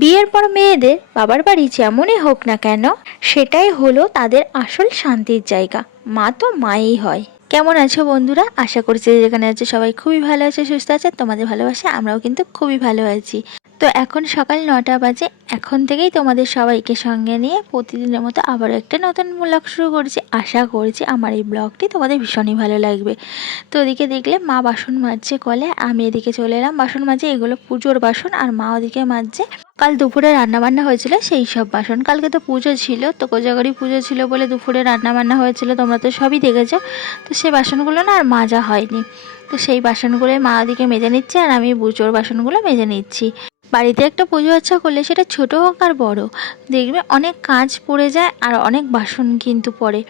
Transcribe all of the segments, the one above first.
বিয়ের পর মেয়েদের বাবার বাড়ি যেমনই হোক না কেন, সেটাই হলো তাদের আসল শান্তির জায়গা। মা তো মাই হয়। কেমন আছো বন্ধুরা? আশা করছি যেখানে আছে সবাই খুবই ভালো আছে, সুস্থ আছে। তোমাদের ভালোবাসা আমরাও কিন্তু খুবই ভালো আছি। তো এখন সকাল 9টা বাজে। এখন থেকেই তোমাদের সবাইকে সঙ্গে নিয়ে প্রতিদিনের মতো আবারও একটা নতুন ব্লগ শুরু করেছি। আশা করছি আমার এই ব্লগটি তোমাদের ভীষণই ভালো লাগবে। তো ওদিকে দেখলে মা বাসন মাজছে কলে, আমি এদিকে চলে এলাম বাসন মাজে। এগুলো পুজোর বাসন, আর মা ওদিকে মাজছে কাল দুপুরে রান্নাবান্না হয়েছিল সেই সব বাসন। কালকে তো পুজো ছিল, তো কোজাগরি পুজো ছিল বলে দুপুরে রান্নাবান্না হয়েছিল, তোমরা তো সবই দেখেছো। তো সেই বাসনগুলো না আর মাজা হয়নি। তো সেই বাসনগুলোই মা ওদিকে মেজে নিচ্ছে, আর আমি পুজোর বাসনগুলো মেজে নিচ্ছি। বাড়িতে একটা পুজো আচ্ছা করলে, সেটা ছোট হোক আর বড়, দেখবে অনেক কাজ পড়ে যায় আর অনেক বাসন কিন্তু পড়ে।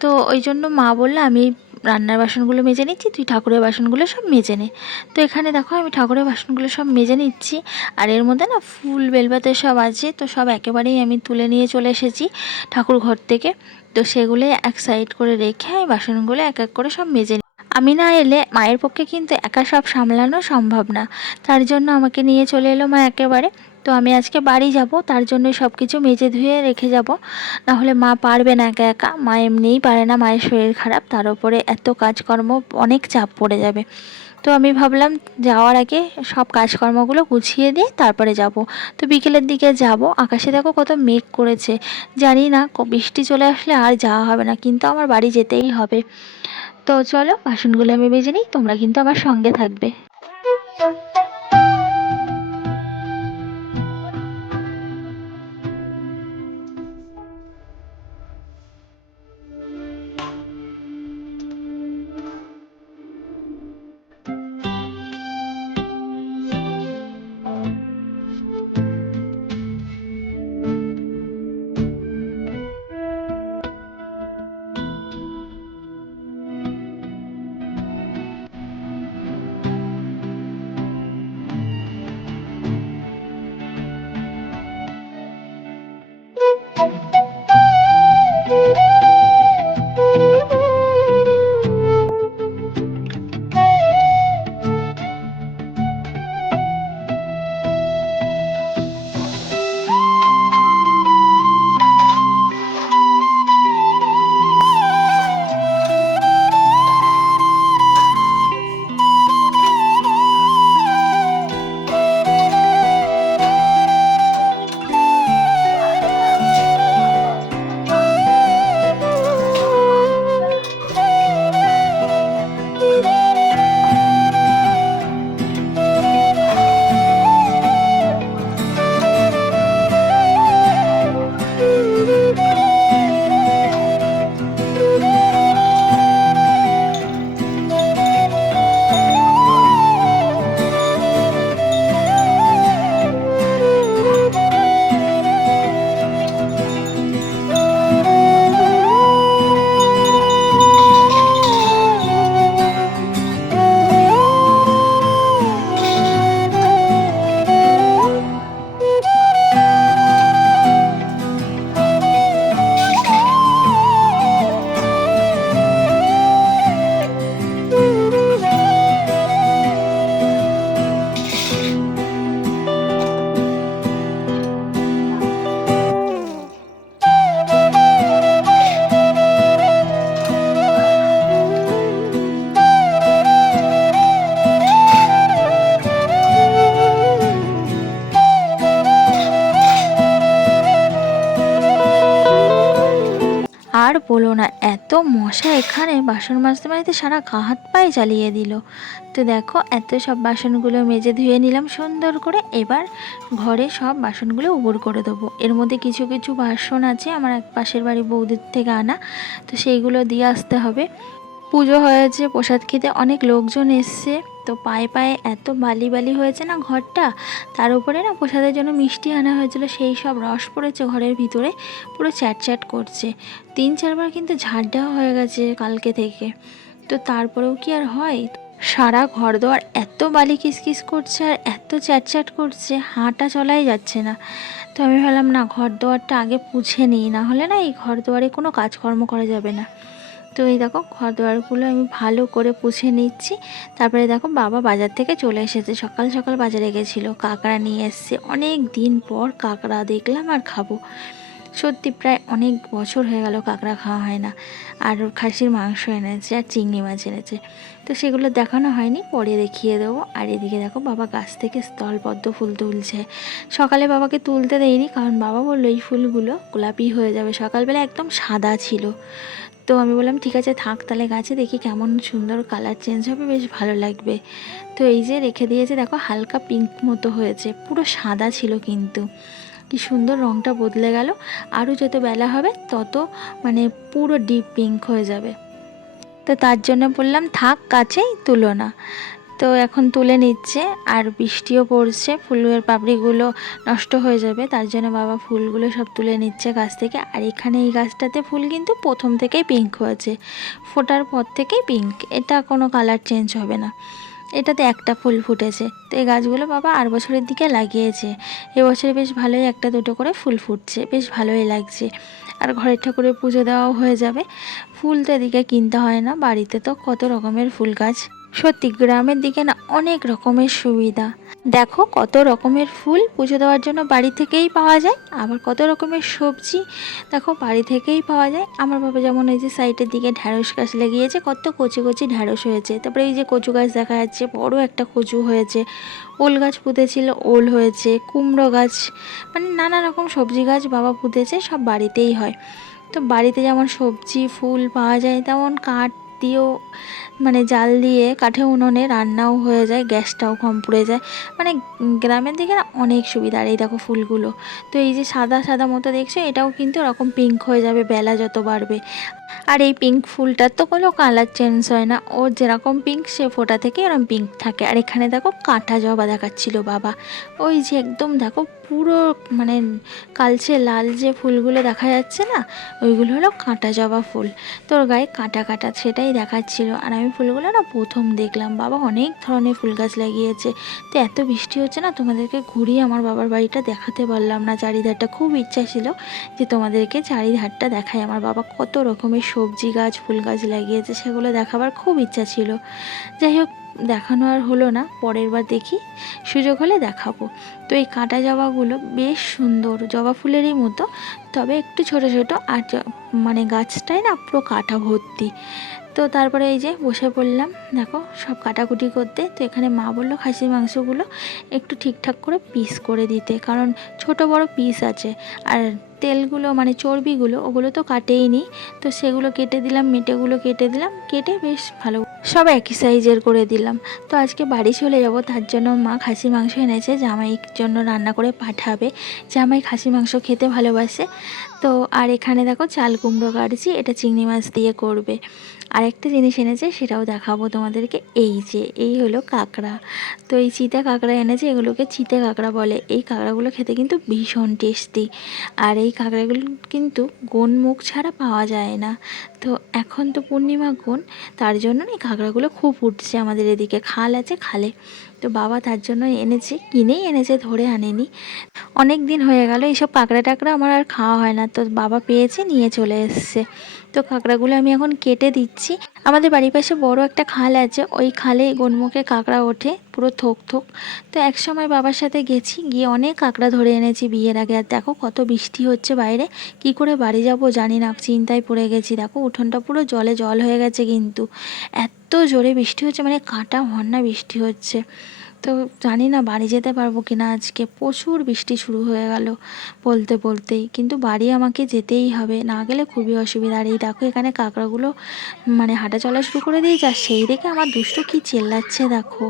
তো ওই জন্য মা বললো আমি রান্নার বাসনগুলো মেজে নিচ্ছি, তুই ঠাকুরের বাসনগুলো সব মেজে নে। তো এখানে দেখো আমি ঠাকুরের বাসনগুলো সব মেজে নিচ্ছি। আর এর মধ্যে না ফুল বেলপাতা সব আছে, তো সব একেবারেই আমি তুলে নিয়ে চলে এসেছি ঠাকুর ঘর থেকে। তো সেগুলো এক সাইড করে রেখে আমি বাসনগুলো এক এক করে সব মেজে নিই। আমি না এলে মায়ের পক্ষে কিন্তু একা সব সামলানো সম্ভব না, তার জন্য আমাকে নিয়ে চলে এলো মা একেবারে। তো আমি আজকে বাড়ি যাব, তার জন্য সব কিছু মেজে ধুয়ে রেখে যাব, নাহলে মা পারবে না একা একা। মা এমনিই পারে না, মায়ের শরীর খারাপ, তার উপরে এত কাজকর্ম, অনেক চাপ পড়ে যাবে। তো আমি ভাবলাম যাওয়ার আগে সব কাজকর্মগুলো গুছিয়ে দিয়ে তারপরে যাব। তো বিকেলের দিকে যাব। আকাশে দেখো কত মেঘ করেছে, জানি না বৃষ্টি চলে আসলে আর যাওয়া হবে না, কিন্তু আমার বাড়ি যেতেই হবে। তো চলো বাসনগুলো আমি বেজে নিই, তোমরা কিন্তু আমার সঙ্গে থাকবে। আর বলো না, এত মশা এখানে, বাসন মাজতে মাজতে সারা গা হাত পায়ে জ্বালিয়ে দিল। তো দেখো এত সব বাসনগুলো মেজে ধুয়ে নিলাম সুন্দর করে। এবার ঘরে সব বাসনগুলো উবর করে দেবো। এর মধ্যে কিছু কিছু বাসন আছে আমার এক পাশের বাড়ি বৌদির থেকে আনা, তো সেইগুলো দিয়ে আসতে হবে। পুজো হয়েছে, প্রসাদ খেতে অনেক লোকজন এসছে, তো পায়ে পায়ে এত বালি বালি হয়েছে না ঘরটা। তার উপরে না প্রসাদের জন্য মিষ্টি আনা হয়েছিল, সেই সব রস পড়েছে ঘরের ভিতরে, পুরো চ্যাট চ্যাট করছে। 3-4 বার কিন্তু ঝাড় দেওয়া হয়ে গেছে কালকে থেকে। তো তারপরেও কি আর হয়, সারা ঘর দোয়ার এত বালি কিসকিস করছে আর এত চ্যাট চ্যাট করছে, হাঁটা চলাই যাচ্ছে না। তো আমি ভাবলাম না, ঘর দোয়ারটা আগে পুছে নিই, না হলে না এই ঘর দোয়ারে কোনো কাজকর্ম করা যাবে না। তো এই দেখো ঘর দুয়ারগুলো আমি ভালো করে পুছে নিচ্ছি। তারপরে দেখো বাবা বাজার থেকে চলে এসেছে, সকাল সকাল বাজারে গেছিলো, কাঁকড়া নিয়ে এসছে। অনেক দিন পর কাঁকড়া দেখলাম আর খাবো। সত্যি প্রায় অনেক বছর হয়ে গেল কাঁকড়া খাওয়া হয় না। আর খাসির মাংস এনেছে আর চিংড়ি মাছ এনেছে, তো সেগুলো দেখানো হয়নি, পরে দেখিয়ে দেবো। আর এদিকে দেখো বাবা গাছ থেকে স্থলপদ্ম ফুল তুলছে। সকালে বাবাকে তুলতে দেয়নি, কারণ বাবা বললো এই ফুলগুলো গোলাপি হয়ে যাবে, সকালবেলা একদম সাদা ছিল। তো আমি বললাম ঠিক আছে থাক, তাহলে গাছে দেখি কেমন সুন্দর কালার চেঞ্জ হবে, বেশ ভালো লাগবে। তো এই যে রেখে দিয়েছে, দেখো হালকা পিঙ্ক মতো হয়েছে, পুরো সাদা ছিল কিন্তু কি সুন্দর রঙটা বদলে গেল। আরও যত বেলা হবে তত মানে পুরো ডিপ পিঙ্ক হয়ে যাবে। তো তার জন্য বললাম থাক গাছেই তুলো না। তো এখন তুলে নিচ্ছে, আর বৃষ্টিও পড়ছে, ফুলের পাপড়িগুলো নষ্ট হয়ে যাবে, তার জন্য বাবা ফুলগুলো সব তুলে নিচ্ছে গাছ থেকে। আর এখানে এই গাছটাতে ফুল কিন্তু প্রথম থেকেই পিঙ্ক হয়েছে, ফোটার পর থেকেই পিঙ্ক, এটা কোনো কালার চেঞ্জ হবে না। এটাতে একটা ফুল ফুটেছে। তো এই গাছগুলো বাবা আর বছরের দিকে লাগিয়েছে, এবছরে বেশ ভালোই একটা দুটো করে ফুল ফুটছে, বেশ ভালোই লাগছে। আর ঘরের ঠাকুরের পুজো দেওয়াও হয়ে যাবে। ফুল তো এদিকে কিনতে হয় না, বাড়িতে তো কত রকমের ফুল গাছ। সত্যি গ্রামের দিকে না অনেক রকমের সুবিধা। দেখো কত রকমের ফুল পুজো দেওয়ার জন্য বাড়ি থেকেই পাওয়া যায়, আবার কত রকমের সবজি দেখো বাড়ি থেকেই পাওয়া যায়। আমার বাবা যেমন এই যে সাইডের দিকে ঢ্যাঁড়স গাছ লাগিয়েছে, কত কচি কচি ঢ্যাঁড়স হয়েছে। তারপরে এই যে কচু গাছ দেখা যাচ্ছে, বড় একটা কচু হয়েছে। ওল গাছ পুঁতেছিল, ওল হয়েছে। কুমড়ো গাছ, মানে নানা রকম সবজি গাছ বাবা পুঁতেছে, সব বাড়িতেই হয়। তো বাড়িতে যেমন সবজি ফুল পাওয়া যায়, তেমন কাঠ দিয়েও মানে জাল দিয়ে কাঠে উনুনে রান্নাও হয়ে যায়, গ্যাসটাও কম পড়ে যায়। মানে গ্রামের দিকে না অনেক সুবিধা। আর এই দেখো ফুলগুলো, তো এই যে সাদা সাদা মতো দেখছো, এটাও কিন্তু এরকম পিঙ্ক হয়ে যাবে বেলা যত বাড়বে। আর এই পিঙ্ক ফুলটার তো কোনো কালার চেঞ্জ হয় না, ওর যেরকম পিঙ্ক সে ফোটা থেকে এরকম পিঙ্ক থাকে। আর এখানে দেখো কাঁটা জবা দেখাচ্ছিল বাবা, ওই যে একদম দেখো পুরো মানে কালচে লাল যে ফুলগুলো দেখা যাচ্ছে না, ওইগুলো হলো কাঁটা জবা ফুল। তোর গায়ে কাঁটা কাঁটা সেটাই দেখাচ্ছিল। আর আমি ফুলগুলো না প্রথম দেখলাম, বাবা অনেক ধরনের ফুল গাছ লাগিয়েছে। তো এত বৃষ্টি হচ্ছে না, তোমাদেরকে ঘুরিয়ে আমার বাবার বাড়িটা দেখাতে পারলাম না, চারিধারটা। খুব ইচ্ছা ছিল যে তোমাদেরকে চারিধারটা দেখায়। আমার বাবা কত রকমের সবজি গাছ ফুল গাছ লাগিয়েছে, সেগুলো দেখাবার খুব ইচ্ছা ছিল। যাই হোক, দেখানো আর হলো না, পরের বার দেখি সুযোগ হলে দেখাবো। তো এই কাঁটা জবাগুলো বেশ সুন্দর, জবা ফুলেরই মতো, তবে একটু ছোট ছোট। আর মানে গাছটাই না পুরো কাঁটা ভর্তি। তো তারপরে এই যে বসে পড়লাম দেখো সব কাটাকুটি করতে। তো এখানে মা বললো খাসির মাংসগুলো একটু ঠিকঠাক করে পিস করে দিতে, কারণ ছোট বড় পিস আছে। আর তেলগুলো মানে চর্বিগুলো ওগুলো তো কাটেই নি, তো সেগুলো কেটে দিলাম, মেটেগুলো কেটে দিলাম, কেটে বেশ ভালো সব একই সাইজের করে দিলাম। তো আজকে বাড়ি চলে যাব, তার জন্য মা খাসি মাংস এনেছে, জামাইয়ের জন্য রান্না করে পাঠাবে। জামাই খাসি মাংস খেতে ভালোবাসে। তো আর এখানে দেখো চাল কুমড়ো কাটছি, এটা চিংড়ি মাছ দিয়ে করবে। আর একটা জিনিস এনেছে, সেটাও দেখাবো তোমাদেরকে। এই যে এই হলো কাঁকড়া। তো এই চিতা কাঁকড়া এনেছে, এগুলোকে চিতে কাঁকড়া বলে। এই কাঁকড়াগুলো খেতে কিন্তু ভীষণ টেস্টি। আর এই কাঁকড়াগুলো কিন্তু গোন মুখ ছাড়া পাওয়া যায় না। তো এখন তো পূর্ণিমা গোন, তার জন্য এই কাঁকড়াগুলো খুব উঠছে আমাদের এদিকে, খাল আছে খালে। তো বাবা তার জন্য এনেছে, কিনেই এনেছে, ধরে আনেনি। অনেক দিন হয়ে গেল এইসব কাঁকড়া টাকড়া আমার আর খাওয়া হয় না, তো বাবা পেয়েছে নিয়ে চলে এসছে। তো কাঁকড়াগুলো আমি এখন কেটে দিচ্ছি। আমাদের বাড়ির পাশে বড় একটা খাল আছে, ওই খালে গোনমুখে কাঁকড়া ওঠে পুরো থোক থোক। তো এক সময় বাবার সাথে গেছি, গিয়ে অনেক কাঁকড়া ধরে এনেছি বিয়ের আগে। আর দেখো কত বৃষ্টি হচ্ছে বাইরে, কি করে বাড়ি যাব জানি না, চিন্তায় পড়ে গেছি। দেখো উঠোনটা পুরো জলে জল হয়ে গেছে, কিন্তু এত জোরে বৃষ্টি হচ্ছে, মানে কাঁটা ভন্না বৃষ্টি হচ্ছে। তো জানি না বাড়ি যেতে পারবো কি না, আজকে প্রচুর বৃষ্টি শুরু হয়ে গেল বলতে বলতেই। কিন্তু বাড়ি আমাকে যেতেই হবে, না গেলে খুবই অসুবিধা। আর এই দেখো এখানে কাঁকড়াগুলো মানে হাঁটা চলা শুরু করে দিয়েছে, আর সেই দেখে আমার দুষ্টু কী চেল্লাচ্ছে দেখো,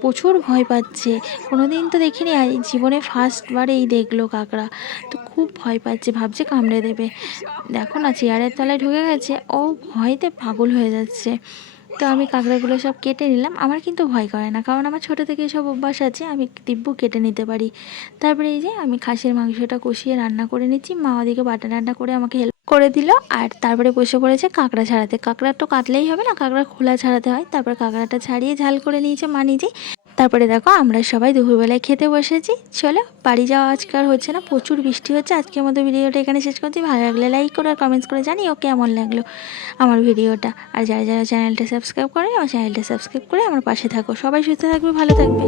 প্রচুর ভয় পাচ্ছে। কোনো দিন তো দেখিনি, আর এই জীবনে ফার্স্টবার এই দেখলো কাঁকড়া। তো খুব ভয় পাচ্ছে, ভাবছে কামড়ে দেবে। দেখো না চেয়ারের তলায় ঢুকে গেছে, ও ভয়তে পাগল হয়ে যাচ্ছে। তো আমি কাঁকড়াগুলো সব কেটে নিলাম। আমার কিন্তু ভয় করে না, কারণ আমার ছোটো থেকে সব অভ্যাস আছে, আমি দিব্যু কেটে নিতে পারি। তারপরে এই যে আমি খাসির মাংসটা কষিয়ে রান্না করে নিচ্ছি, মা ওদিকে বাটা রান্না করে আমাকে হেল্প করে দিল। আর তারপরে বসে পড়েছে কাঁকড়া ছাড়াতে। কাঁকড়া তো কাটলেই হবে না, কাঁকড়া খোলা ছাড়াতে হয়। তারপর কাঁকড়াটা ছাড়িয়ে ঝাল করে নিয়েছে মা নিজেই। তারপরে দেখো আমরা সবাই দুপুরবেলায় খেতে বসেছি। চলো বাড়ি যাওয়া আজকাল হচ্ছে না, প্রচুর বৃষ্টি হচ্ছে। আজকের মতো ভিডিওটা এখানে শেষ করছি। ভালো লাগলে লাইক করো আর কমেন্টস করে জানিও কেমন লাগলো আমার ভিডিওটা। আর যারা যারা চ্যানেলটা সাবস্ক্রাইব করে আমার চ্যানেলটা সাবস্ক্রাইব করে আমার পাশে থাকো। সবাই সুস্থ থাকবে, ভালো থাকবে।